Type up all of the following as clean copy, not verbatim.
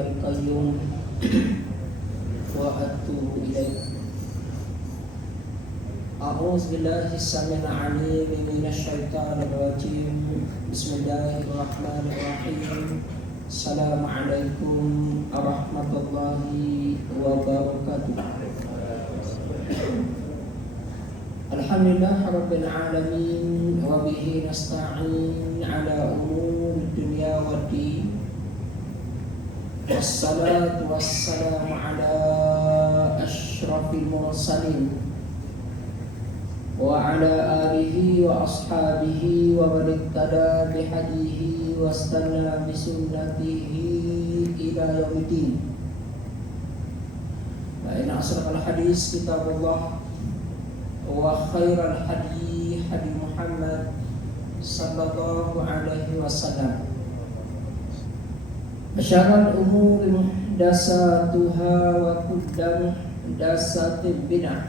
القيوم وأتوب إليه. أعوذ بالله السميع العليم من الشيطان الرجيم. بسم الله الرحمن الرحيم. السلام عليكم ورحمة الله وبركاته. Alhamdulillah Rabbil Alamin, wa bihi nasta'in ala umuri dunya waddin. Wassalatu wassalamu ala asyrafil mursalin wa ala alihi wa ashabihi wa man ittada bihadihi wa istana bisunnatihi ila yaumiddin. Wa inna asraqal hadis kitabullah wa khairal hadi hadi Muhammad sallallahu alaihi wasallam. Syarrul umuri muhdatsatuha wa kullu muhdatsatin bid'ah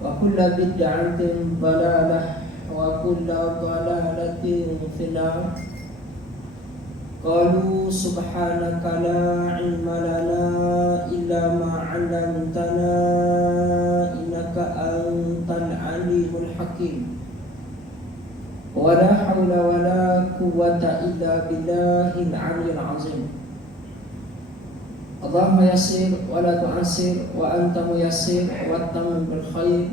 wa kullu bid'atin dhalalah wa kullu dhalalatin finnar. Qalu subhanaka la ilma lana illa ma 'allamtana innaka antal alimul hakim. Wa la hawla wa la quwwata illa billahil 'aliyyil 'azim. Allahumma yassir wa la tu'assir wa anta muyassir wa tamim bil khair.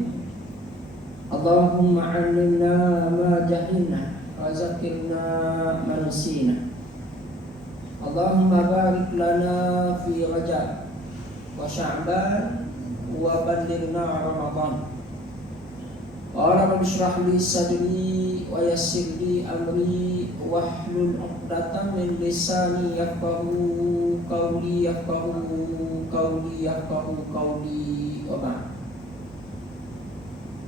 Allahumma 'allimna ma jahilna wa zakkirna ma nasina. Allahumma barik lana fi Rajab wa Sya'ban wa ballighna Ramadan. Qala rabbi shrah li sadri wa yassir li amri wahlul 'uqdatam min lisani yafqahu qawli wa ba'd.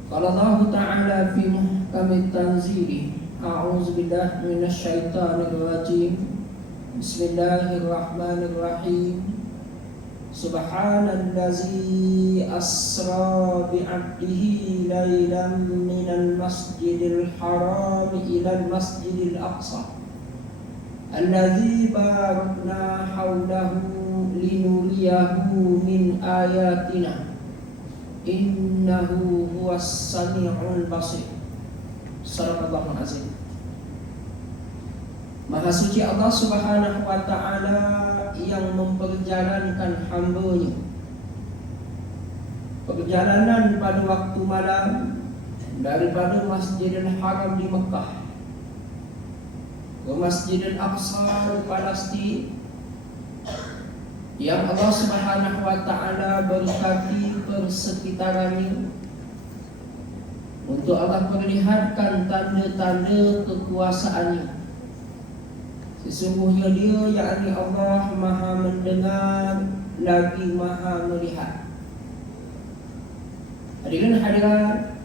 Qala Allah ta'ala fi muhkamit tanzili. A'udzu billahi minasy syaithanir rajim. Bismillahirrahmanirrahim. Subhanallazi asra bi'abdihi laylan minal masjidil haram ilal masjidil aqsa alladzi barakna hawlahu linuriyahu min ayatina innahu huwas sami'ul basir. Sadaqallahul azim. Maha suci Allah Subhanahu wa ta'ala yang memperjalankan hamba-Nya perjalanan pada waktu malam daripada Masjidil Haram di Mekah ke Masjidil Aqsa di Palestin, yang Allah Subhanahu wa ta'ala berkati persekitarannya untuk Allah perlihatkan tanda-tanda kekuasaannya. Sesungguhnya Dia, yakni Allah, Maha mendengar lagi Maha melihat. Hadirin hadirat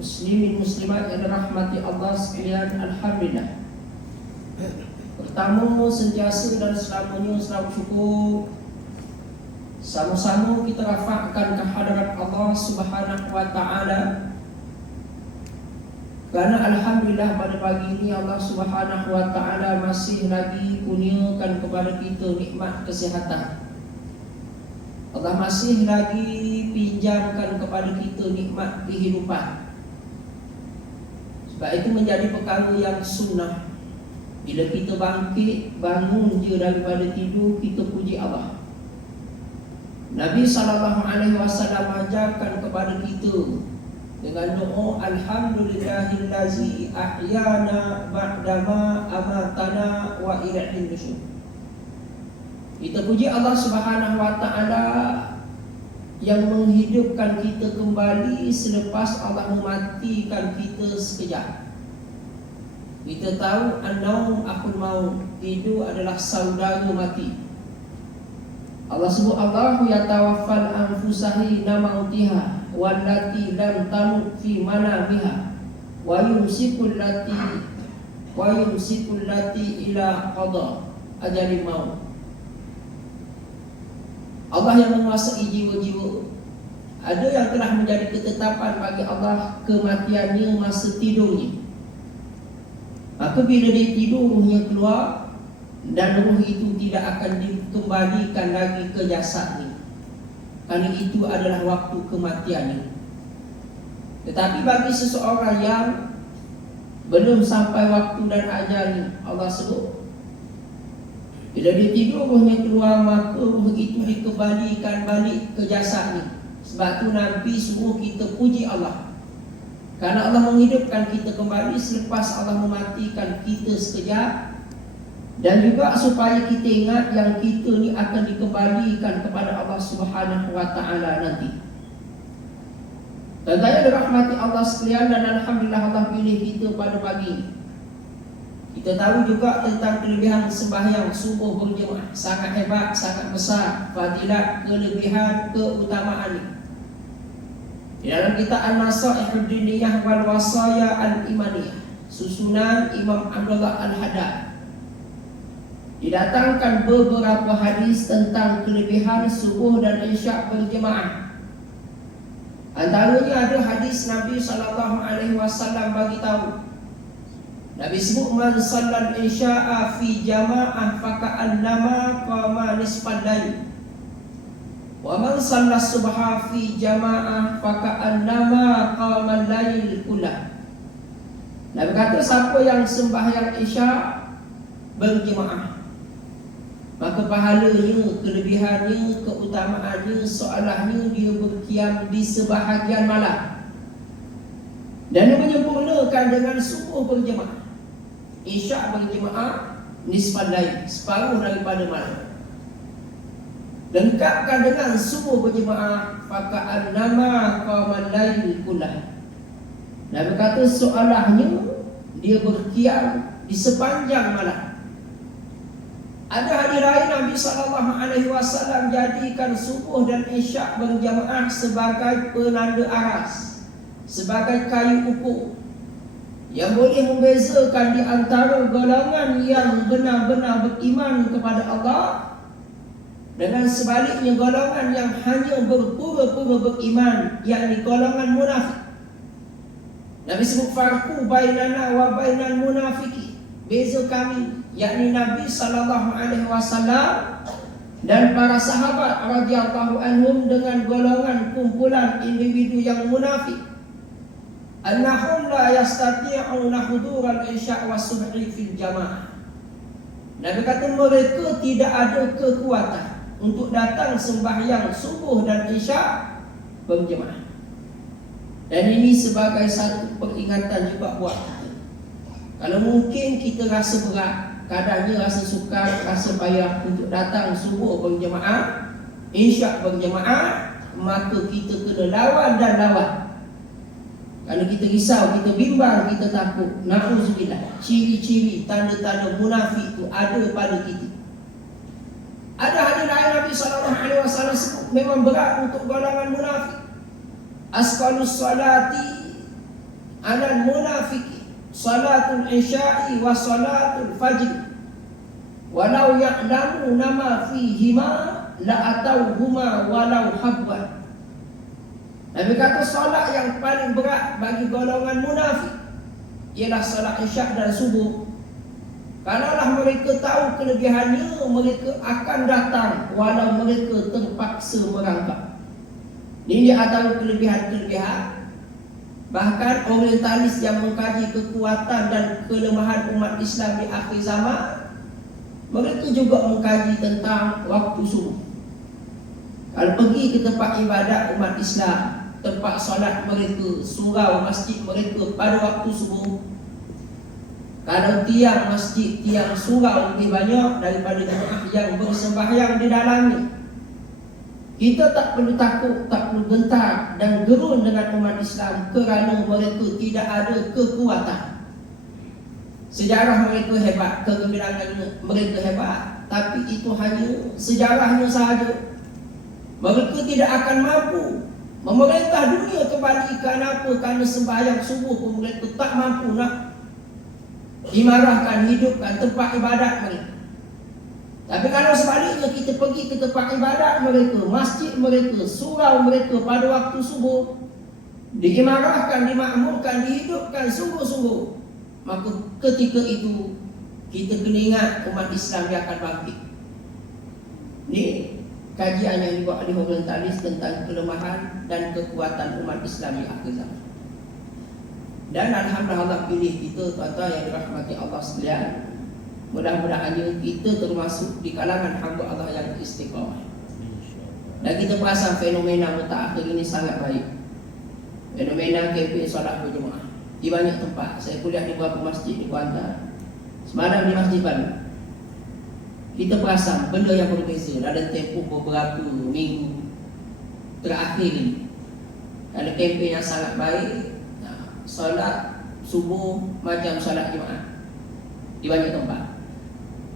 muslimin muslimat yang dirahmati Allah sekalian, alhamdulillah. Pertama, sentiasa dan selamanya selalu syukur. Sama-sama kita rafakkan kehadirat Allah Subhanahu wa ta'ala, karena alhamdulillah pada pagi ini Allah Subhanahu wa ta'ala masih lagi kurniakan kepada kita nikmat kesihatan. Allah masih lagi pinjamkan kepada kita nikmat kehidupan. Sebab itu menjadi perkara yang sunnah, bila kita bangkit, bangun je daripada tidur, kita puji Allah. Nabi SAW ajarkan kepada kita dengan doa alhamdulillahillazi ahyana ba'dama amatana wa ilaihin nusyur. Kita puji Allah Subhanahu wa ta'ala yang menghidupkan kita kembali selepas Allah mematikan kita sekejap. Kita tahu an-naum akhul maut, tidur adalah saudara mati. Allah sebut Allahu yatawaffal anfusahi namautiha wallati lam tamut fi manamiha wa yumsikul lati ila qada ajali maut. Allah yang menguasai jiwa-jiwa. Ada yang telah menjadi ketetapan bagi Allah kematiannya masa tidurnya. Maka bila dia tidur, ruhnya keluar dan ruh itu tidak akan dikembalikan lagi ke jasadnya, karena itu adalah waktu kematiannya. Tetapi bagi seseorang yang belum sampai waktu dan ajalnya, Allah sebut, bila dia tidur ruhnya keluar, maka ruh itu dikembalikan balik ke jasadnya. Sebab tu Nabi suruh kita puji Allah, karena Allah menghidupkan kita kembali selepas Allah mematikan kita sekejap. Dan juga supaya kita ingat yang kita ni akan dikembalikan kepada Allah Subhanahu wa Ta'ala nanti. Dan saya dirahmati Allah sekalian, dan alhamdulillah Allah pilih kita pada pagi ini. Kita tahu juga tentang kelebihan sembahyang subuh berjemaah, sangat hebat, sangat besar fadilat, kelebihan, keutamaan ini. Di dalam kitab An-Nasaihud Diniyah wal Wasaya Al-Imaniyah, susunan Imam Abdullah Al-Haddad, didatangkan beberapa hadis tentang kelebihan subuh dan isyak berjemaah. Antaranya ada hadis Nabi SAW bagi tahu, Nabi sebut, man sallal isya'a fi jama'ah faka'annama qama nisfal lail, wa man sallal subha fi jama'ah faka'annama qama lail kullah. Nabi kata, siapa yang sembahyang isyak berjemaah, maka pahalanya, kelebihannya, keutamaannya, seolahnya dia berkiam di sebahagian malam. Dan dia menyempurnakan dengan subuh berjemaah, isyak berjemaah, nisfal lail, separuh daripada malam. Lengkapkan dengan subuh berjemaah, faka'annama qamal lail kullah. Nabi kata, seolahnya dia berkiam di sepanjang malam. Ada hadis lain Nabi SAW jadikan subuh dan isyak berjamaah sebagai penanda aras, sebagai kayu ukur yang boleh membezakan di antara golongan yang benar-benar beriman kepada Allah dengan sebaliknya golongan yang hanya berpura-pura beriman, yakni golongan munafik. Nabi sebut, farqu bainana wa bainal munafiki, beza kami, yakni Nabi SAW dan para sahabat radhiyallahu anhum dengan golongan kumpulan individu yang munafik, annahum la yastati'una hudural isya' wa subhi fil jamaah. Nabi kata, mereka tidak ada kekuatan untuk datang sembahyang subuh dan isya' berjemaah. Dan ini sebagai satu peringatan juga buat kita. Kalau mungkin kita rasa berat, kadangnya rasa sukar, rasa payah untuk datang subuh berjemaah, isyak berjemaah, maka kita kena lawan dan lawan. Kalau kita risau, kita bimbang, kita takut, na'udzubillah, ciri-ciri, tanda-tanda munafik itu ada pada kita. Ada hadis lain Nabi SAW sebut, memang berat untuk golongan munafik. Asqalus salati alal munafiki salatul isya'i wa salatul fajr, walau ya'lamu nama fihima la'atauhuma walau habban. Nabi kata, solat yang paling berat bagi golongan munafik ialah solat isyak dan subuh. Kalaulah mereka tahu kelebihannya, mereka akan datang walau mereka terpaksa merangkak. Ini antara kelebihan-kelebihan. Bahkan orientalis yang mengkaji kekuatan dan kelemahan umat Islam di akhir zaman, mereka juga mengkaji tentang waktu subuh. Kalau pergi ke tempat ibadat umat Islam, tempat solat mereka, surau masjid mereka pada waktu subuh, kalau tiang masjid, tiang surau lebih banyak daripada jemaah yang bersembahyang di dalamnya, kita tak perlu takut, tak perlu gentar dan gerun dengan umat Islam, kerana mereka tidak ada kekuatan. Sejarah mereka hebat, kegembiraan mereka hebat, tapi itu hanya sejarahnya sahaja. Mereka tidak akan mampu memerintah dunia kembali. Kenapa? Kerana sembahyang subuh pun mereka tak mampu nak dimarahkan, hidupkan tempat ibadat mereka. Tapi kalau sebaliknya, kita pergi ke tempat ibadat mereka, masjid mereka, surau mereka pada waktu subuh, diimarahkan, dimakmurkan, dihidupkan sungguh-sungguh, maka ketika itu kita kena ingat umat Islam dia akan bangkit. kajian yang dibuat oleh orientalis tentang kelemahan dan kekuatan umat Islam di akhir zaman. Dan alhamdulillah Allah pilih kita tuan-tuan yang dirahmati Allah sekalian. Mudah-mudahan kita termasuk di kalangan hamba Allah yang istiqamah. Dan kita perasan fenomena mutakhir ini sangat baik. Fenomena kempen solat berjemaah di banyak tempat. Saya kuliah di beberapa masjid di Kuantan. Semalam di Masjid Bandung, kita perasan benda yang berbeza dalam tempoh beberapa minggu terakhir ini. Ada kempen yang sangat baik. Solat subuh macam solat jemaah di banyak tempat.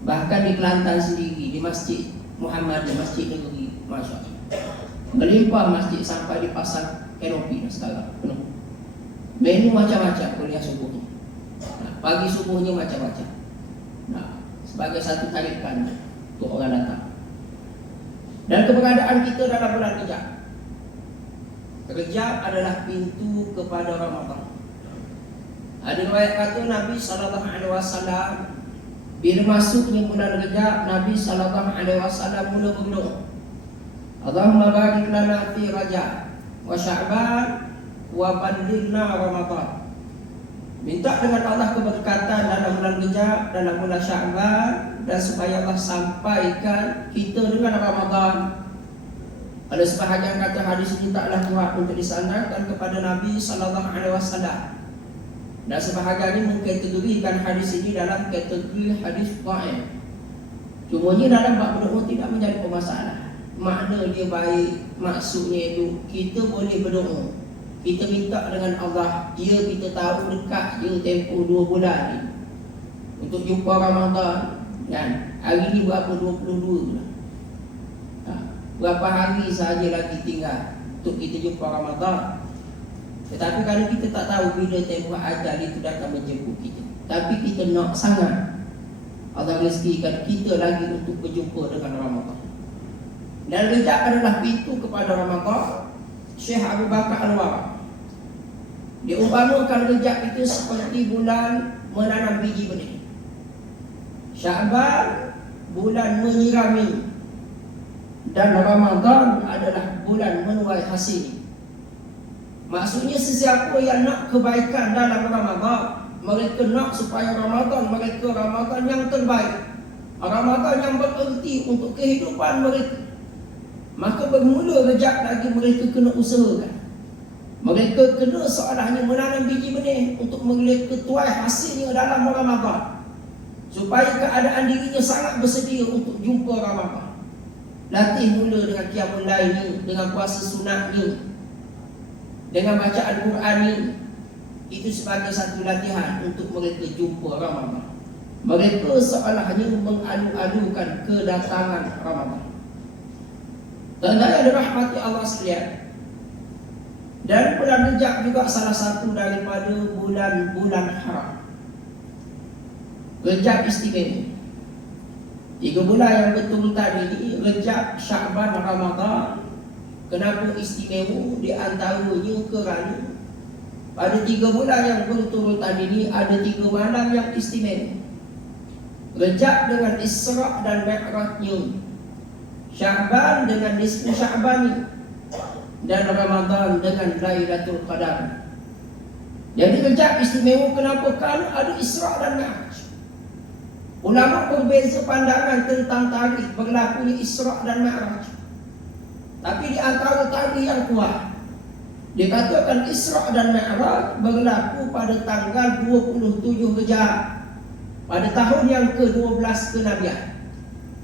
Bahkan di Kelantan sendiri, di Masjid Muhammad, di Masjid Negeri, Masya Allah, melimpah masjid sampai di pasar Kenopi sekarang penuh. Menu macam-macam kuliah subuhnya. Pagi subuhnya macam-macam. Sebagai satu tarikan untuk orang datang. Dan keberadaan kita dalam bulan Rejab. Rejab adalah pintu kepada Ramadan. Ada riwayat kata Nabi SAW bila masuknya bulan Rejab, Nabi SAW mula berdoa, Allahumma barik lana fi Rajab wa Sya'ban wa ballighna Ramadan. Minta dengan Allah keberkatan dalam bulan Rejab, dalam bulan Sya'ban, dan supaya Allah sampaikan kita dengan Ramadan. Ada sebahagian kata hadis ini taklah kuat untuk disandarkan kepada Nabi SAW. Dan sebahagiannya mengkategorikan hadis ini dalam kategori hadis dhaif. Cumanya dalam bab berdoa tidak menjadi permasalahan. Makna dia baik, maksudnya itu kita boleh berdoa. Kita minta dengan Allah, kita tahu dekat tempoh 2 bulan ni untuk jumpa Ramadan. Dan hari ni berapa? 22 bulan. Berapa hari sahaja lagi tinggal untuk kita jumpa Ramadan. Tetapi kalau kita tak tahu bila tempoh ajal itu datang menjemput kita, tapi kita nak sangat Allah rezekikan kita lagi untuk berjumpa dengan Ramadan. Dan Rejab adalah pintu kepada Ramadan. Syekh Abu Bakar Al-Wara diumpamakan Rejab itu seperti bulan menanam biji benih. Sya'ban bulan menyirami, dan Ramadan adalah bulan menuai hasil. Maksudnya sesiapa yang nak kebaikan dalam Ramadan, mereka nak supaya Ramadan mereka Ramadan yang terbaik, Ramadan yang bererti untuk kehidupan mereka. Maka bermula Rejab lagi mereka kena usahakan. Mereka kena seolahnya menanam biji benih untuk mereka tuai hasilnya dalam Ramadan, supaya keadaan dirinya sangat bersedia untuk jumpa Ramadan. Latih mula dengan qiyamul lail, dengan puasa sunatnya, dengan baca Al-Quran ni. Itu sebagai satu latihan untuk mereka jumpa Ramadan. Mereka seolahnya mengalu-alukan kedatangan Ramadan. Dan yang dirahmati Allah sekalian, dan bulan Rejab juga salah satu daripada bulan-bulan haram. Rejab istimewa. 3 bulan yang betul tadi ni, Rejab, Sya'ban, Ramadan. Kenapa istimewa? Di antaranya kerana pada 3 bulan yang betul tadi ni ada 3 malam yang istimewa. Rejab dengan Isra' dan Mi'rajnya, Sya'ban dengan nisfu Sya'ban, dan Ramadan dengan Lailatul Qadar. Jadi Rejab istimewa kenapa? Kerana ada Isra' dan Mi'raj. Ulama berbeza pandangan tentang tarikh berlakunya Isra' dan Mi'raj. Tapi di antara tarikh yang kuat, dikatakan Isra' dan Mi'raj berlaku pada tanggal 27 Rejab, pada tahun yang ke-12 kenabian.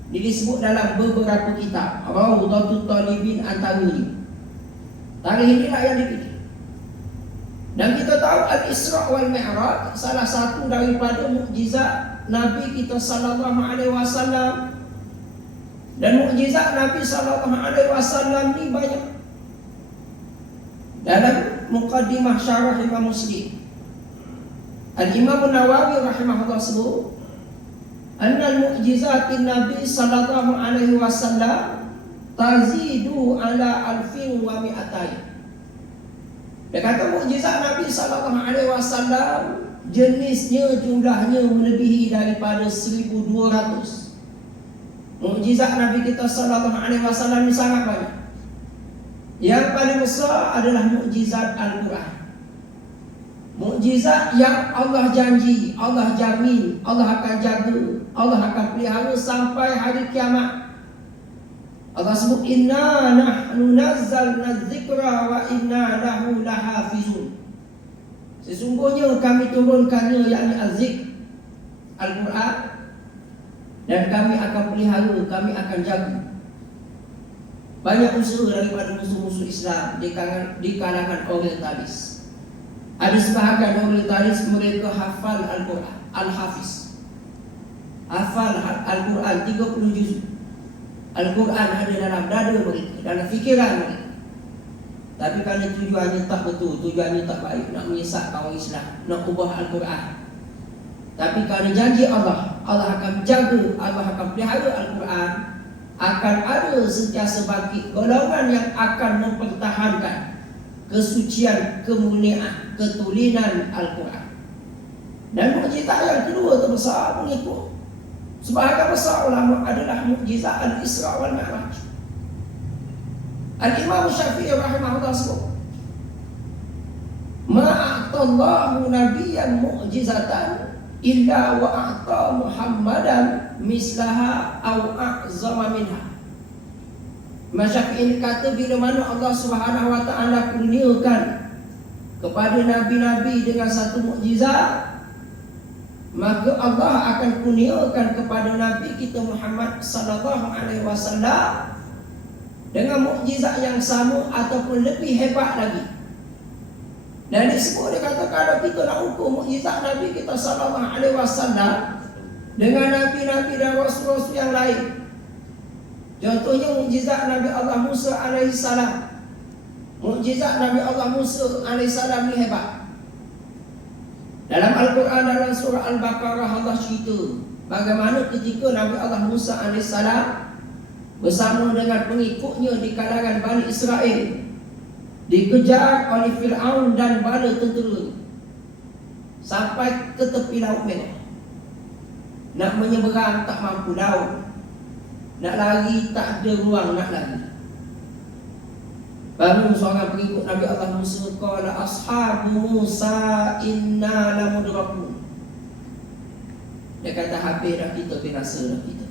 Ini disebut dalam beberapa kitab, Rawdatul Talibin antaranya. Tarikh inilah yang dipilih. Dan kita tahu Al-Isra' wal Mi'raj salah satu daripada mukjizat Nabi kita sallallahu alaihi wasallam. Dan mukjizat Nabi sallallahu alaihi wasallam ni banyak. Dalam muqaddimah syarah Imam Muslim, Al-Imam Nawawi rahimahullah sebut, annal mu'jizatin Nabi sallallahu alaihi wasallam tazidu ala alfin wa mi'atain. Dia kata mukjizat Nabi sallallahu alaihi wasallam jenisnya, jumlahnya melebihi daripada 1200. Mukjizat Nabi kita sallallahu alaihi wasallam ini sangat banyak. Yang paling besar adalah mukjizat Al-Quran. Mukjizat yang Allah janji, Allah jamin, Allah akan jaga, Allah akan pelihara sampai hari kiamat. Allah sebut inna nahnu nazzalna dzikra wa inna lahu lahafizun. Sesungguhnya kami turunkannya, yakni az-zikr, Al-Quran, dan kami akan pelihara, kami akan jaga. Banyak usaha daripada musuh-musuh Islam di kalangan orientalis. Ada sebahagian orientalis mereka hafal Al-Quran, Al-Hafiz, hafal Al-Quran 30 juz. Al-Quran ada dalam dada mereka, dalam fikiran mereka. Tapi kerana tujuannya tak betul, tujuannya tak baik, nak menyesatkan orang Islam, nak ubah Al-Quran. Tapi kerana janji Allah, Allah akan jaga, Allah akan pelihara Al-Quran, akan ada sentiasa bangkit golongan yang akan mempertahankan kesucian, kemuliaan, ketulinan Al-Quran. Dan mukjizat yang kedua terbesar mengikut sebahagian besar ulama adalah mukjizat Al-Isra wal Mi'raj. Al-Imam Syafi'i rahimahullah sebut, ma'atallahu nabiyyan mu'jizatan illa wa'ata Muhammadan mislaha au a'zama minha. Imam Syafi'i kata bila mana Allah Subhanahu wa taala kurniakan kepada nabi-nabi dengan satu mukjizat, maka Allah akan kurniakan kepada nabi kita Muhammad sallallahu alaihi wasallam dengan mukjizat yang sama ataupun lebih hebat lagi. Dan disebut, dia kata kalau kita nak ukur mukjizat Nabi kita sallallahu alaihi wasallam dengan nabi-nabi dan rasul-rasul yang lain, contohnya mukjizat Nabi Allah Musa alaihi salam. Mukjizat Nabi Allah Musa alaihi salam ni hebat. Dalam Al-Quran, dalam surah Al-Baqarah, Allah cerita bagaimana ketika Nabi Allah Musa alaihi salam bersama dengan pengikutnya di kalangan Bani Israel dikejar oleh Fir'aun dan bala tentera sampai ke tepi Laut Merah. Nak menyeberang tak mampu laut, nak lari tak ada ruang nak lari. Baru seorang pengikut Nabi Allah Musa, qala ashabu Musa inna lamudrakun. Dia kata habis dah kita, binasa dah kita.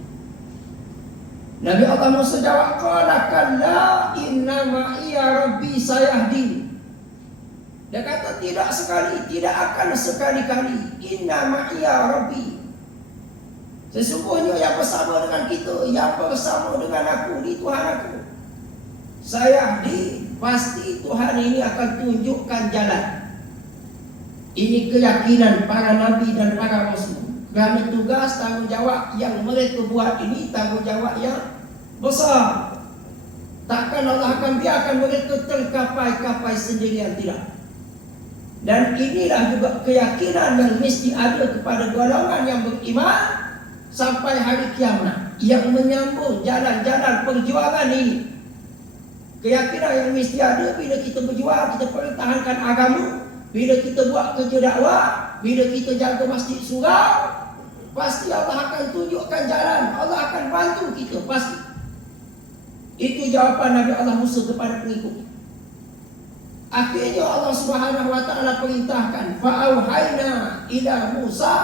Nabi Allah Musa jawab, qala kalla inna ma'iya rabbi sayahdin. Dia kata tidak sekali, tidak akan sekali-kali, inna ma'iya rabbi, sesungguhnya yang bersama dengan kita, yang bersama dengan aku ni Tuhan aku. Sayahdi, pasti Tuhan ini akan tunjukkan jalan. Ini keyakinan para nabi dan para rasul. Kerana tugas tanggungjawab yang mereka buat ini tanggungjawab yang besar. Takkan Allah akan biarkan mereka terkapai-kapai sendirian, tidak. Dan inilah juga keyakinan yang mesti ada kepada golongan yang beriman sampai hari kiamat, yang menyambung jalan-jalan perjuangan ini. Keyakinan yang mesti ada bila kita berjuang, kita pertahankan agama, bila kita buat kerja dakwah, bila kita jaga masjid surau, pasti Allah akan tunjukkan jalan, Allah akan bantu kita, pasti. Itu jawapan Nabi Allah Musa kepada pengikut. Akhirnya Allah Subhanahu wa taala perintahkan, fa'auhayna ila Musa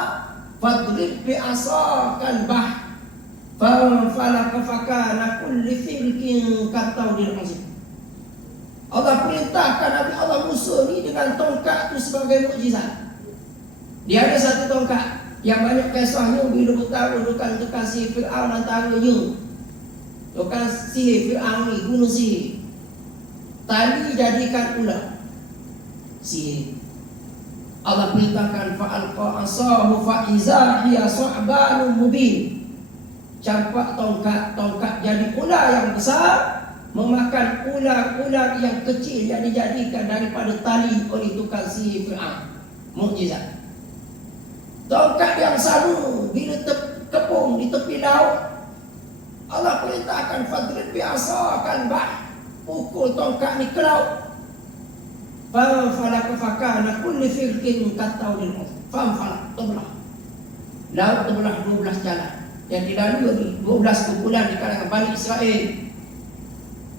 fadrib bi'asakal bahr fanfalaka fakana kulli firqin kattaudil azim. Allah perintahkan Nabi Allah Musa ni dengan tongkat tu sebagai mukjizat. Dia ada satu tongkat yang banyak kisahnya bila bertaruh dekat sihir Fir'aun antaranya. Bukan sihir Fir'aun ni, bunuh sihir. Tali jadikan ular. Sihir. Allah perintahkan fa'alqa asahu fa'iza hiya su'banun mubin. Campak tongkat jadi ular yang besar, memakan ular-ular yang kecil yang dijadikan daripada tali oleh tukang sihir Fir'aun. Mukjizat. Tongkat yang sama bila terkepung di tepi laut, Allah perintahkan fadrib bi'asakal bahr, pukul tongkat ni ke laut. Fanfalaka fakana kulli firqin kattaudil azim. Fanfalak, terbelah. Laut terbelah 12 jalan. yang dilalui 12 kumpulan di kalangan Bani Israel.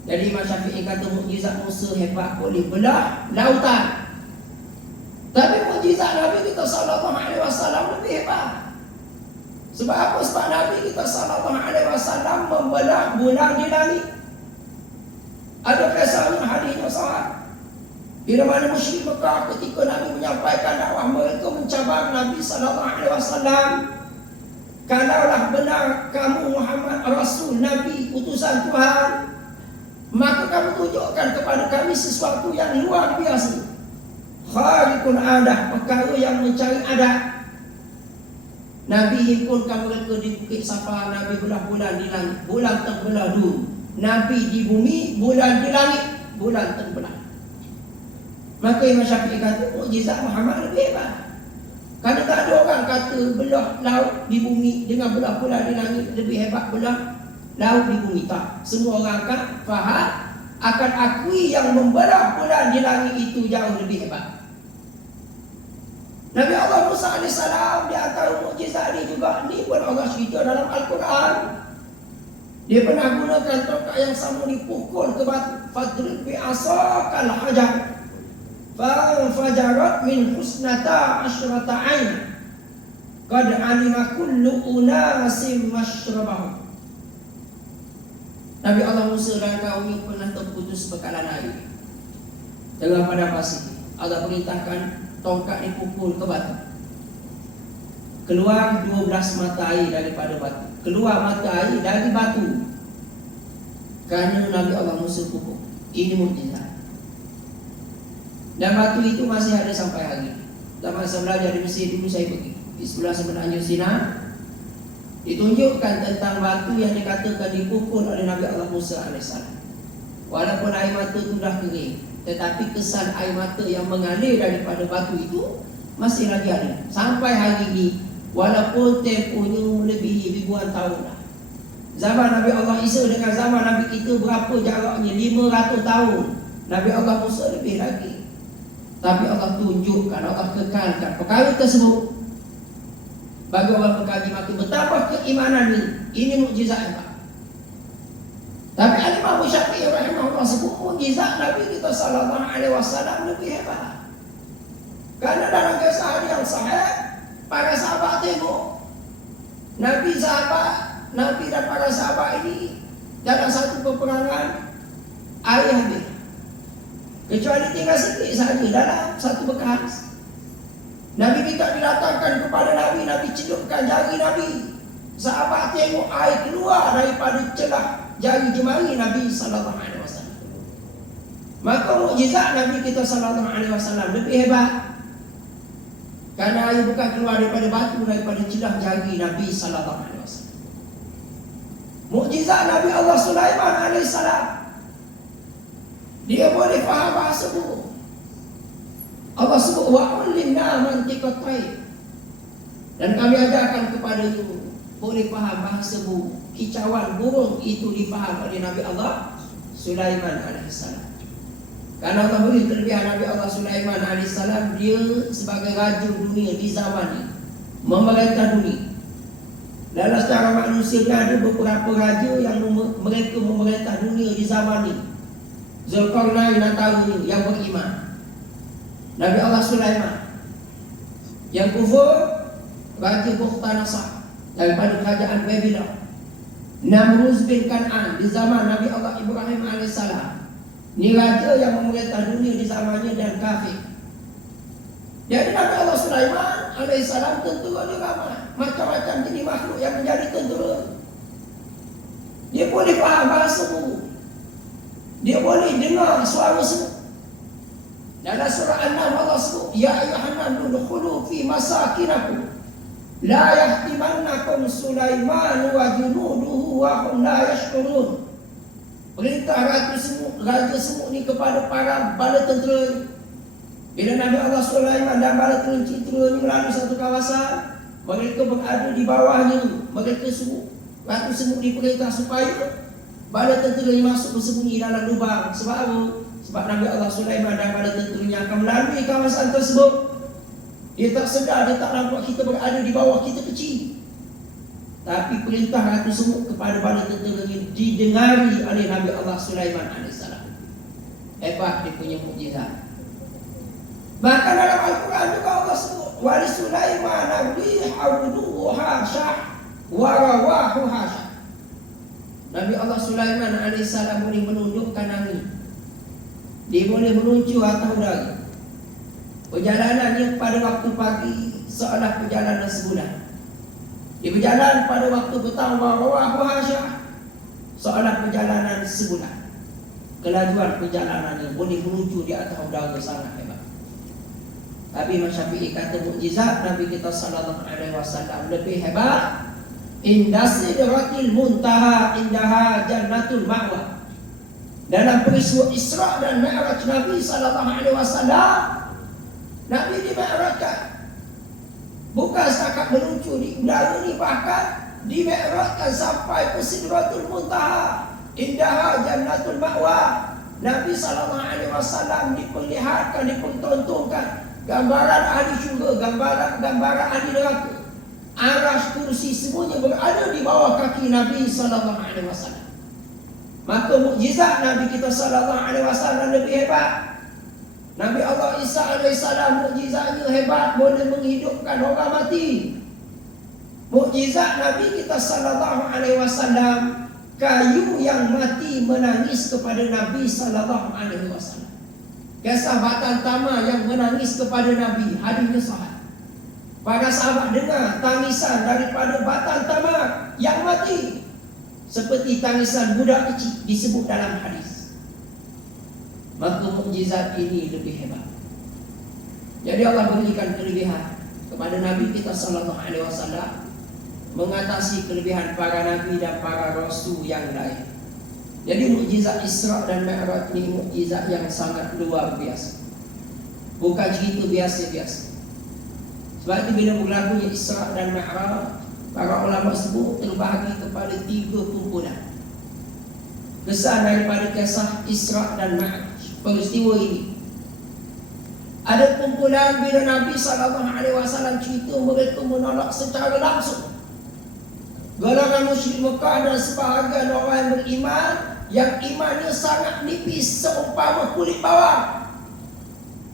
Jadi Imam Syafi'i kata mukjizat Musa hebat, boleh belah lautan. Tapi mukjizat Nabi kita sallallahu alaihi wasallam lebih hebat. Sebab apa? Sebab Nabi kita sallallahu alaihi wasallam membelah bulan di langit. Ada kisahnya hadisnya sahih. Bila mana musyrik Mekah ketika Nabi menyampaikan dakwah, mereka mencabar Nabi sallallahu alaihi wasallam, kalaulah benar kamu Muhammad Rasul Nabi utusan Tuhan, maka kamu tunjukkan kepada kami sesuatu yang luar biasa, khariqul adah, perkara yang mencari adat. Nabi himpunkan mereka di Bukit Safa, Nabi belah bulan di langit, bulan terbelah dulu. Nabi di bumi, bulan di langit, bulan terbelah. Maka Imam Syafi'i kata mukjizat Muhammad lebih hebat. Kerana tak ada orang kata belah laut di bumi dengan belah bulan di langit lebih hebat belah laut di bumi. Tak. Semua orang akan faham, akan akui yang membelah bulan di langit itu jauh lebih hebat. Nabi Allah Musa AS di antara mukjizat ini juga, ni pun Allah cerita dalam Al-Quran. Dia pernah gunakan tongkat yang sama dipukul ke batu. Fadrib bi'asakal hajar fajarat min husnata asyrata ain qad alima kullu unasim masyrabahum. Nabi Allah Musa dan kaumnya pernah terputus bekalan air dalam padang pasir. Allah perintahkan tongkat dipukul ke batu. Keluar 12 mata air daripada batu. Keluar mata air dari batu kerana Nabi Allah Musa pukul. Ini mukjizat. Dan batu itu masih ada sampai hari ini. Zaman saya belajar di Mesir dulu, saya pergi di sebelah sebenarnya Sinai, ditunjukkan tentang batu yang dikatakan dipukul oleh Nabi Allah Musa AS. Walaupun air mata itu dah kering, tetapi kesan air mata yang mengalir daripada batu itu masih lagi ada sampai hari ini. Walaupun tempohnya melebihi ribuan tahun dah. Zaman Nabi Allah Isa dengan zaman Nabi kita berapa jaraknya? 500 tahun. Nabi Allah Musa lebih lagi. Tapi Allah tunjukkan, Allah kekalkan perkara tersebut bagi orang mengkaji, maka betapa keimanan ini. Ini mukjizat hebat. Tapi Imam Syafi'i rahimahullah sebut mukjizat Nabi kita sallallahu alaihi wasallam lebih hebat. Karena dalam kisah yang sahih, para sahabat tengok Nabi dan para sahabat ini dalam satu peperangan air habis. Kecuali tinggal sikit saja dalam satu bekas. Nabi minta didatangkan kepada Nabi, Nabi celupkan jari Nabi. Sahabat tengok air keluar daripada celah jari jemari Nabi sallallahu alaihi wasallam. Maka mukjizat Nabi kita sallallahu alaihi wasallam lebih hebat. Karena air bukan keluar daripada batu, daripada celah jari Nabi sallallahu alaihi wasallam. Mukjizat Nabi Allah Sulaiman alaihissalam, dia boleh faham bahasa burung. Allah sebut wa ulimna mantiqat tayr. Dan kami ajarkan kepada itu boleh faham bahasa burung. Kicauan burung itu difaham oleh Nabi Allah Sulaiman alaihissalam. Karena Allah beri kelebihan Nabi Allah Sulaiman alaihissalam, dia sebagai raja dunia di zaman ini, memerintah dunia. Dalam secara manusia ada beberapa raja yang mereka memerintah dunia di zaman ini. Zulkarnain antaranya yang beriman. Nabi Allah Sulaiman. Yang kufur, Raja Bukhtanasar daripada kerajaan Babylon. Namruz bin Kan'an di zaman Nabi Allah Ibrahim AS. Ini raja yang memerintah dunia di zamannya dan kafir. Jadi Nabi Allah Sulaiman AS tentera dia ramai, macam-macam jenis makhluk yang menjadi tentera. Dia boleh faham bahasa burung. Dia boleh dengar suara semut. Dalam surah An-Nahl Allah sebut, ya ayyuhan nasu dukhulu fi masakinakum la yahtimannakum Sulaiman wa junuduhu wa hum la yashkurun. Perintah raja semut ni kepada para bala tentera. Bila Nabi Allah Sulaiman dan bala tentera ni melalui satu kawasan, mereka berada di bawahnya. Mereka semut, ratu semut diperintah supaya bala tentera yang masuk bersembunyi dalam lubang. Sebab apa? Sebab Nabi Allah Sulaiman dan bala tenteranya akan melalui kawasan tersebut. Dia tak sedar, dia tak nampak kita berada di bawah, kita kecil. Tapi perintah ratu semut kepada bala tentera ini didengari oleh Nabi Allah Sulaiman AS. Hebat dia punya mukjizat. Bahkan dalam Al-Quran juga Allah sebut wali Sulaiman nabi hauduhu hasyah warawahu hasyah. Nabi Allah Sulaiman AS boleh menundukkan angin. Dia boleh meluncur atas udara. Perjalanannya pada waktu pagi seolah perjalanan sebulan. Dia berjalan pada waktu petang warawahu hasyah seolah perjalanan sebulan. Kelajuan perjalanannya boleh meluncur di atas udara sangat hebat. Tapi Imam Syafi'i kata mukjizat Nabi kita sallallahu alaihi wasallam lebih hebat. Inda sidratil muntaha indaha jannatul ma'wa. Dalam peristiwa Isra dan Mi'raj Nabi sallallahu alaihi wasallam, Nabi di-mi'rajkan. Bukan setakat meluncur di udara ni, bahkan di-mi'rajkan sampai ke sidratul muntaha indaha jannatul ma'wa. Nabi sallallahu alaihi wasallam diperlihatkan, dipertontonkan gambaran ahli syurga, gambaran ahli neraka. Arasy, kursi semuanya berada di bawah kaki Nabi sallallahu alaihi wasallam. Maka mukjizat Nabi kita sallallahu alaihi wasallam lebih hebat. Nabi Allah Isa alaihi salam mukjizatnya hebat, boleh menghidupkan orang mati. Mukjizat Nabi kita sallallahu alaihi wasallam, kayu yang mati menangis kepada Nabi sallallahu alaihi wasallam. Kisah batang tamar yang menangis kepada Nabi, hadisnya sahih. Para sahabat dengar tangisan daripada batang tamar yang mati, seperti tangisan budak kecil, disebut dalam hadis. Maka mukjizat ini lebih hebat. Jadi Allah berikan kelebihan kepada Nabi kita sallallahu alaihi wasallam mengatasi kelebihan para nabi dan para rasul yang lain. Jadi mukjizat Isra dan Mi'raj ini mukjizat yang sangat luar biasa. Bukan cerita biasa-biasa. Sebab itu bila berlakunya Isra dan Mi'raj, para ulama sebut terbahagi kepada 3 kumpulan. Besar daripada kisah Isra dan Mi'raj, peristiwa ini. Ada kumpulan bila Nabi SAW cerita, mereka menolak secara langsung. Golongan musyrik Mekah dan sebahagian orang yang beriman, yang imannya sangat nipis seumpama kulit bawang.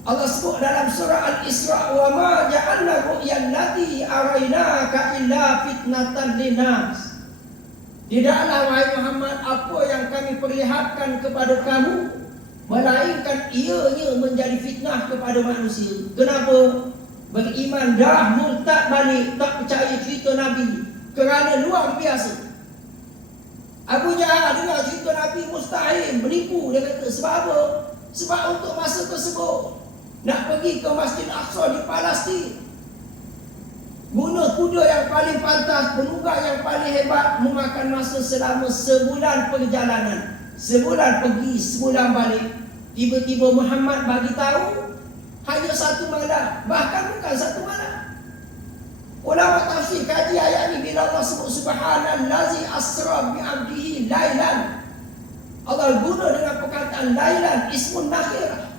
Allah sebut dalam surah Al-Isra, wa ma ja'alna ru'yan lati arainaka illa fitnatan linnas. Tidaklah wahai Muhammad apa yang kami perlihatkan kepada kamu melainkan ianya menjadi fitnah kepada manusia. Kenapa? Beriman dah murtad balik, tak percaya cerita Nabi kerana luar biasa. Abu Jahal dengar cerita Nabi mustahil, menipu. Dia kata sebab apa? Sebab untuk masa tersebut nak pergi ke Masjid Aqsa di Palestin, guna kuda yang paling pantas, penunggang yang paling hebat, memakan masa selama sebulan perjalanan. Sebulan pergi, sebulan balik. Tiba-tiba Muhammad bagi tahu hanya 1 malam, bahkan bukan 1 malam. Ulama tafsir kaji ayat ini bila Allah sebut subhanallazi asra bi 'abdihi lailan. Allah guna dengan perkataan lailan, ismun nakirah.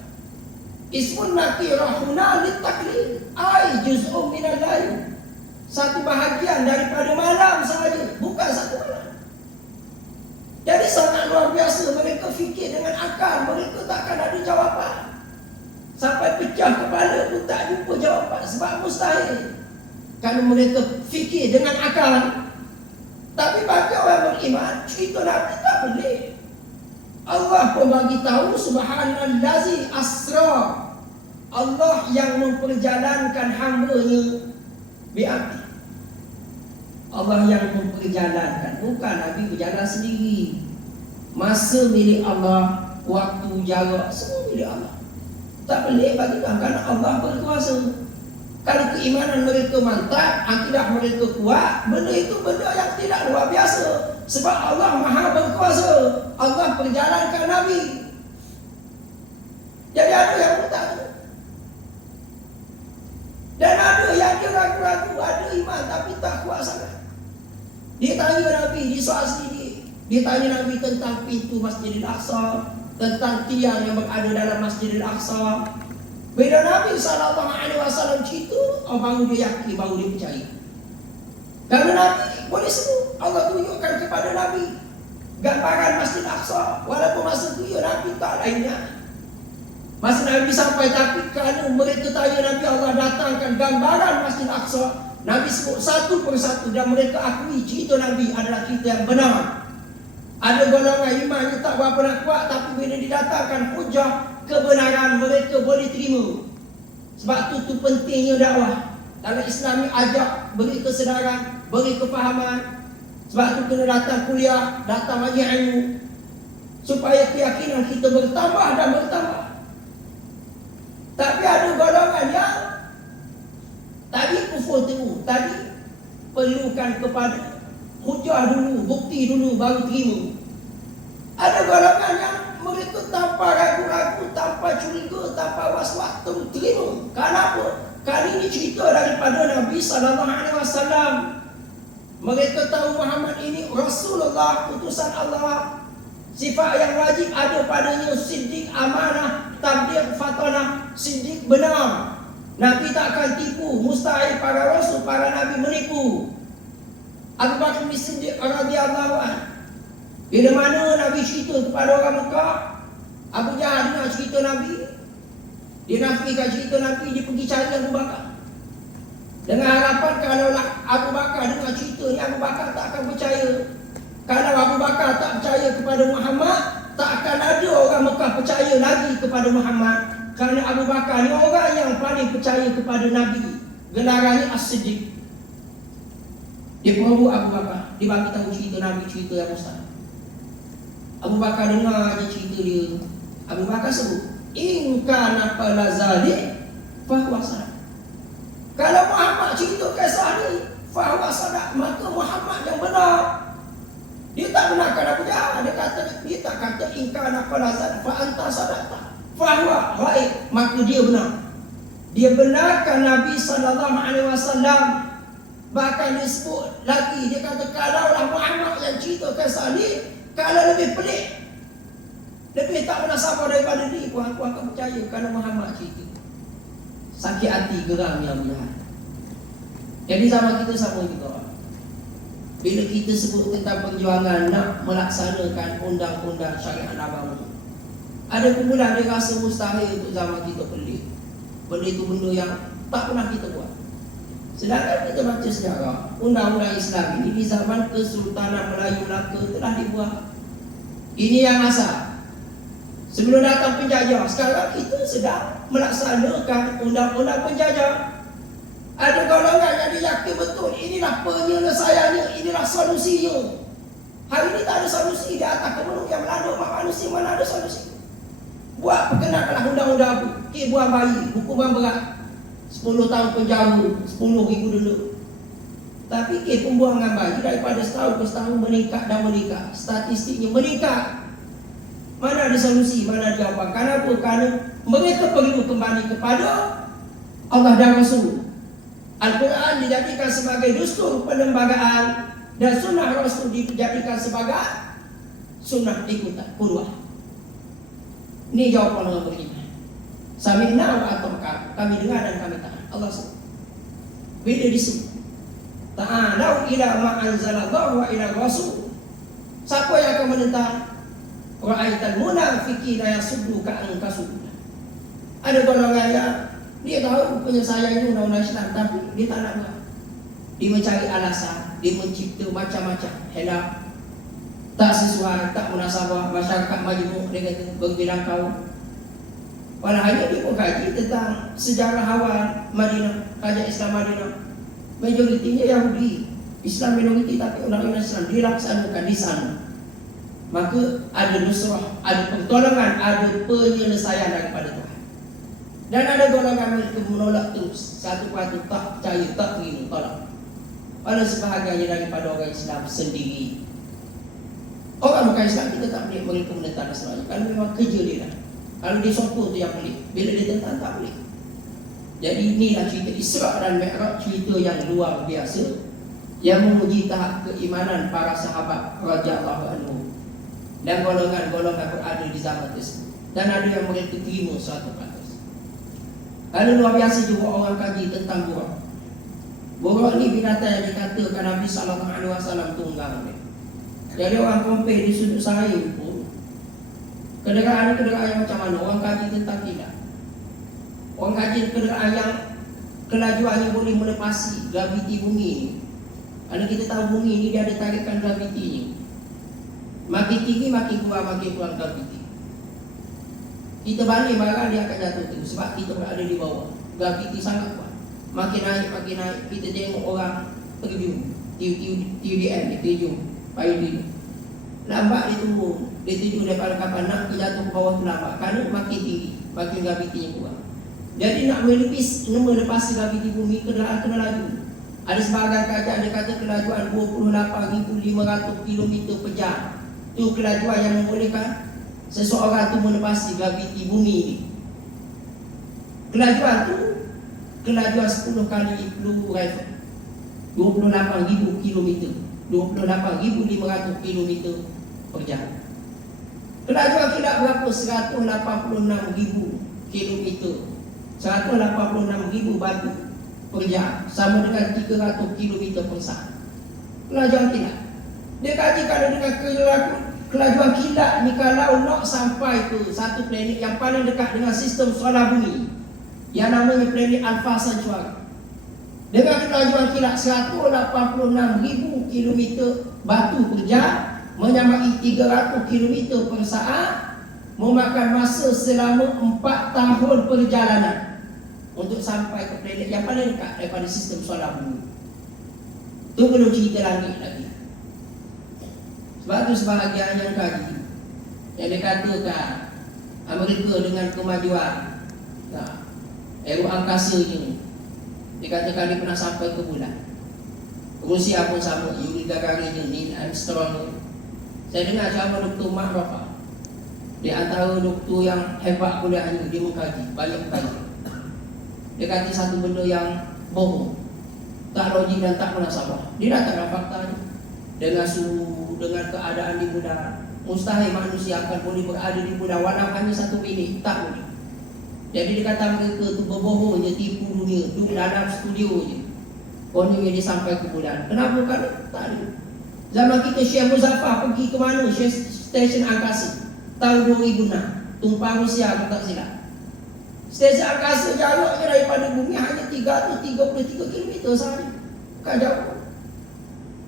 Ismun nakirah huna litaklid, ai juz'un minal lail. Satu bahagian daripada malam sahaja, bukan 1 malam. Jadi sangat luar biasa. Mereka fikir dengan akal, mereka takkan ada jawapan. Sampai pecah kepala pun tak jumpa jawapan, sebab mustahil. Kalau mereka fikir dengan akal. Tapi bagi orang beriman, cerita Nabi tak boleh. Allah pun bagi tahu subhanallazi asra. Allah yang memperjalankan hamba-Nya bi'abdi. Allah yang memperjalankan, bukan Nabi berjalan sendiri. Masa milik Allah, waktu, jarak, semua milik Allah. Tak boleh bagi kerana Allah berkuasa. Kalau keimanan mereka mantap, akidah mereka kuat, benda itu benda yang tidak luar biasa. Sebab Allah Maha berkuasa. Allah perjalankan Nabi. Jadi ada yang tak tahu. Dan ada yang dia ragu-ragu, ada iman tapi tak kuat sangat. Dia tanya Nabi, dia soal sendiri. Dia tanya Nabi tentang pintu Masjidil Aqsa, tentang tiang yang berada dalam Masjidil Aqsa. Bila Nabi SAW cerita, baru dia yakin, baru dia percaya. Kerana Nabi Boleh semua. Allah tunjukkan kepada Nabi gambaran Masjid Aqsa. Walaupun masa tu ya Nabi tak lainnya. Masa Nabi sampai, tapi kerana mereka tanya Nabi, Allah datangkan gambaran Masjid Aqsa. Nabi sebut satu persatu dan mereka akui cerita Nabi adalah cerita yang benar. Ada golongan iman yang tak berapa nak kuat, tapi bila didatangkan hujah kebenaran, mereka boleh terima. Sebab tu pentingnya dakwah. Dalam Islam ni ajak, beri kesedaran, beri kefahaman. Sebab tu kena datang kuliah, datang bagi ilmu, supaya keyakinan kita bertambah dan bertambah. Tapi ada golongan yang tadi kufur tu, tadi perlukan kepada hujah dulu, bukti dulu baru terima. Ada golongan yang mereka tanpa ragu-ragu, tanpa curiga, tanpa was-was terima. Kenapa? Kali ini cerita daripada Nabi SAW. Mereka tahu Muhammad ini Rasulullah, utusan Allah. Sifat yang wajib ada padanya siddiq, amanah, tabligh, fatanah. Siddiq benar. Nabi tak akan tipu. Mustahil para rasul, para nabi menipu. Abu Bakar Siddiq radhiyallahu anhu, bila mana Nabi cerita kepada orang Mekah, Abu Jahal dengar cerita Nabi, dia nafikan cerita Nabi, dia pergi cari Abu Bakar dengan harapan kalaulah Abu Bakar dengar cerita ni, Abu Bakar tak akan percaya. Kalau Abu Bakar tak percaya kepada Muhammad, tak akan ada orang Mekah percaya lagi kepada Muhammad. Kerana Abu Bakar ni orang yang paling percaya kepada Nabi. Gelarannya As-Siddiq. Dia perlu Abu Bakar, dia bagi tahu cerita Nabi, cerita yang besar. Abu Bakar dengar je cerita dia. Abu Bakar sebut, in kana qala zalik fa huwa sadaq. Kalau Muhammad cerita kisah ni, fa huwa sadaq, maka Muhammad yang benar. Dia tak benarkan Abu Jahal. Dia tak kata in kana qala zalik fa anta sadaqta. Fa huwa ghaib, maka dia benar. Dia benarkan Nabi SAW. Bahkan dia sebut lagi, dia kata kalaulah Muhammad yang cerita kisah ni, kalau lebih pelik, lebih tak pernah sabar daripada ni, aku akan percaya kerana Muhammad cerita. Sakit hati, geram yang Abu Jahal. Jadi zaman kita sama juga. Bila kita sebut tentang perjuangan nak melaksanakan undang-undang syariat agama, ada kumpulan dia rasa mustahil untuk zaman kita pelik. Benda itu benda yang tak pernah kita buat. Sedangkan kita baca sejarah, undang-undang Islam ini di zaman Kesultanan Melayu Melaka telah dibuat. Ini yang asal. Sebelum datang penjajah, sekarang kita sedang melaksanakan undang-undang penjajah. Ada golongan yang yakin betul inilah penyelesaiannya, inilah solusinya. Hari ini tak ada solusi di atas kemenung yang melanda umat manusia, mana ada solusi. Buat perkenalkanlah undang-undang apa? Buang bayi, hukuman berat, 10 tahun penjara, 10,000 dulu. Tapi pembuangan bayi daripada setahun ke setahun meningkat dan meningkat. Statistiknya meningkat. Mana ada solusi, mana ada jawapan. Kenapa? Kerana mereka perlu kembali kepada Allah dan Rasul. Al-Quran dijadikan sebagai dustur perlembagaan dan sunnah Rasul dijadikan sebagai sunnah ikutan, qudwah. Ini jawapan orang beriman. Sami'na wa ata'na, kami dengar dan kami taat. Allah sebut. Bila disebut ta'alau ila ma anzalallahu wa ila rasul. Siapa yang akan menentang? Ra'aital munafiqina yasudduka an kasudda. Ada golongan yang dia tahu penyelesaiannya undang-undang Islam, tapi dia tak nak buat. Dia mencari alasan, dia mencipta macam-macam hilaf, tak sesuai, tak munasabah, masyarakat majmuk, dia kata berbilang kaum. Padahal dia pun kaji tentang sejarah awal Madinah, kerajaan Islam Madinah. Majoritinya Yahudi, Islam minoriti, tapi undang-undang Islam dilaksanakan di sana. Maka ada nusrah, ada pertolongan, ada penyelesaian daripada Tuhan. Dan ada golongan mereka menolak terus, satu persatu tak percaya, tak terima, tolak. Pada sebahagiannya daripada orang Islam sendiri. Orang bukan Islam kita tak boleh mereka menentang Nasrani. Kalau memang kerja dia dah. Kalau dia sokong tu yang pelik. Bila dia tentang tak boleh. Jadi inilah cerita Isra dan Mi'raj, cerita yang luar biasa yang menguji tahap keimanan para sahabat radhiyallahu anhu. Dan golongan-golongan berada di zaman tersebut. Dan ada yang mereka terima 100%. Ada luar biasa juga orang kaji tentang Quran. Buruk ni binatang yang dikatakan Nabi sallallahu alaihi wasallam tunggang ni. Jadi orang compare di sudut sains pun, kenderaan yang macam mana? Orang kaji tentang tidak. Orang kaji kenderaan yang kelajuannya boleh melepasi graviti bumi ni. Kerana kita tahu bumi ni dia ada tarikan gravitinya. Makin tinggi makin kurang graviti. Kita balik barang dia akan jatuh terus sebab kita berada di bawah. Graviti sangat kuat. Makin naik kita tengok orang terjun, TUDM terjun, payung. Lambat dia turun. Dia terjun daripada kapal nak jatuh ke bawah tu lambat. Kerana makin tinggi, makin gravitinya kuat. Jadi nak melepasi graviti bumi kena laju. Ada sebahagian kajian dia kata kelajuan 28,500 km per jam. Itu kelajuan yang membolehkan seseorang tu melepasi graviti bumi ni. Kelajuan tu kelajuan 10 kali peluru rifle. 28,000 km, 28,500 km per jam. Kelajuan kilat berapa? 186,000 km, 186,000 batu per jam, sama dengan 300 km per saat. Kelajuan kilat. Dia kaji kalau dengan kelajuan kilat ni, kalau nak sampai ke satu planet yang paling dekat dengan sistem solar bumi, yang namanya planet Alpha Centauri, dengan kelajuan kilat 186,000 km batu per jam, menyamai 300 km per saat, memakan masa selama 4 tahun perjalanan untuk sampai ke planet yang paling dekat daripada sistem solar bumi. Itu belum cerita langit lagi. Sebab itu sebahagian yang kaji yang dikatakan Amerika dengan kemajuan aero angkasa ini, dikatakan dia pernah sampai ke bulan. Rusia pun sama, Yuri Gagarin, Neil Armstrong. Saya dengar ceramah Dr. Mark Rafa. Di antara doktor yang hebat kuliahnya, dia mengkaji banyak perkara. Dia kata satu benda yang bohong, tak logik dan tak munasabah. Dia datangkan faktanya. Dengan suhu, dengan keadaan di bulan, mustahil manusia akan boleh berada di bulan walau hanya 1 minit, tak boleh. Jadi dia kata mereka tu berbohong je, tipu dunia, duduk dalam studio je. Kononnya dia sampai ke bulan. Kenapa? Kan tak ada. Zaman kita Syekh Muzaffar pergi ke mana? Stesen angkasa tahun 2006, tumpang Rusia kalau tak silap. Stesen angkasa jaraknya daripada bumi hanya 333 km sehari. Bukan jauh.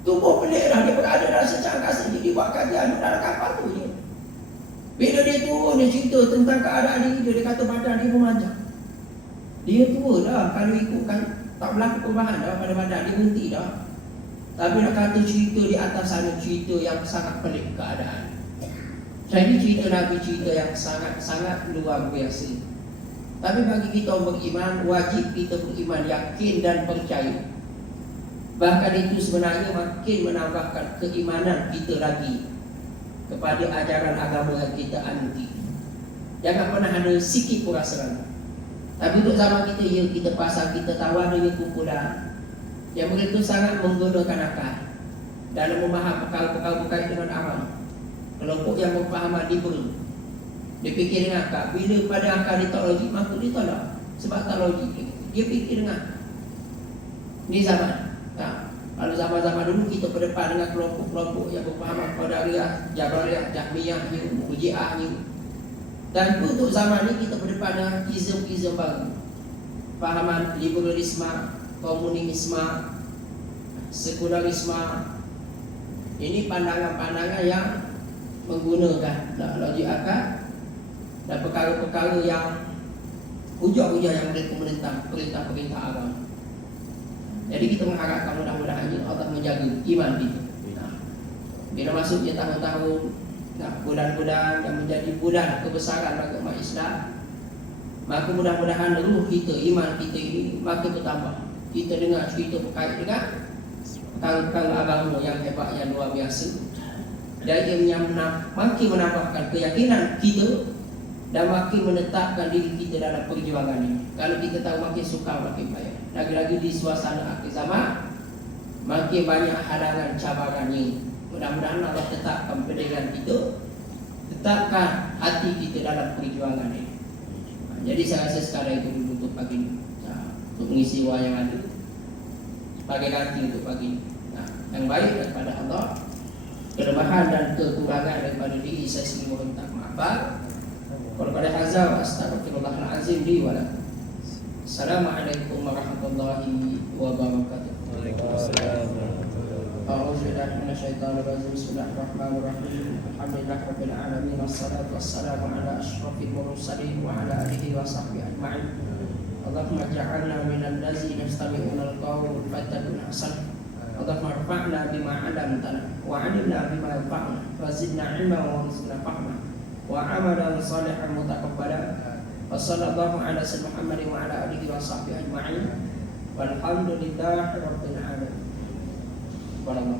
Tubuh pelik lah, dia berada dalam stesen angkasa. Jadi buat kajian dalam kapal tu je. Bila dia turun, dia cerita tentang keadaan diri dia. Dia kata badan dia memanjang. Dia tua dah, kalau ikutkan tak berlaku perubahan dah pada badan, dia berhenti dah. Tapi nak kata cerita di atas sana, cerita yang sangat pelik keadaan. Jadi cerita Nabi, cerita yang sangat luar biasa. Tapi bagi kita beriman, wajib kita beriman, yakin dan percaya. Bahkan itu sebenarnya makin menambahkan keimanan kita lagi kepada ajaran agama yang kita anuti. Jangan pernah ada sikit pun rasa ragu. Tapi untuk zaman kita, ya, kita pasal kita tahu adanya kumpulan yang mereka sangat menggunakan akal dalam memaham perkara-perkara berkait dengan alam. Kelompok yang berfahaman liberal, dia fikir dengan akal. Bila pada akal dia tak logik, maka dia tolak. Sebab tak logik, dia fikir dengan ni zaman. Kalau zaman-zaman dulu kita berdepan dengan kelompok-kelompok yang berfahaman Qadariyah, Jabariyah, Jahmiyah, Murji'ah. Dan untuk zaman ini kita berdepan dengan izm-izm baru. Fahaman liberalisme, komunisme, sekularisme. Ini pandangan-pandangan yang menggunakan logik akal dan perkara-perkara yang hujah-hujah yang mereka menentang perintah-perintah agama. Jadi kita mengharapkan mudah-mudahan Allah menjaga iman kita. Bila masuknya tahun-tahun bulan-bulan yang menjadi bulan kebesaran bagi umat Islam, maka mudah-mudahan ruh kita, iman kita ini makin bertambah. Kita dengar cerita berkait dengan perkara-perkara agama yang hebat, yang luar biasa. Dan ia makin menambahkan keyakinan kita dan makin menetapkan diri kita dalam perjuangan ini. Kalau kita tahu makin sukar, makin payah. Lagi-lagi di suasana akhir zaman, makin banyak halangan cabarannya. Mudah-mudahan Allah tetapkan pendidikan kita, tetapkan hati kita dalam perjuangan ini. Jadi saya rasa sekarang itu dulu untuk pagi ini, untuk mengisi ruang yang ada. Pakai ganti untuk pagi. Nah, yang baik daripada Allah, kelemahan dan kekurangan daripada diri saya sendiri mohon tak maaf. Kalau pada hazal astagfirullahalazim li wa lakum. Assalamualaikum warahmatullahi wabarakatuh. Waalaikumsalam. A'udzu billahi minasyaitonir rajim. Bismillahirrahmanirrahim. Alhamdulillahirabbil alamin wassalatu wassalamu ala asyrofil mursalin wa ala alihi wa sahbihi ajma'in. Allahumma ja'alna minal ladzina yastami'una al-qawla fattabi'una ahsanah. Allahumma rfa'na bima 'allamtana wa 'allimna bima yanfa'una wa zidna 'ilman wa rizqna fahma wa 'amalan shalihan mutaqabbalan. Wa sallallahu ala sayyidina Muhammadin wa ala alihi wa sahbihi ajma'in. Walhamdulillahi rabbil alamin. Wallahu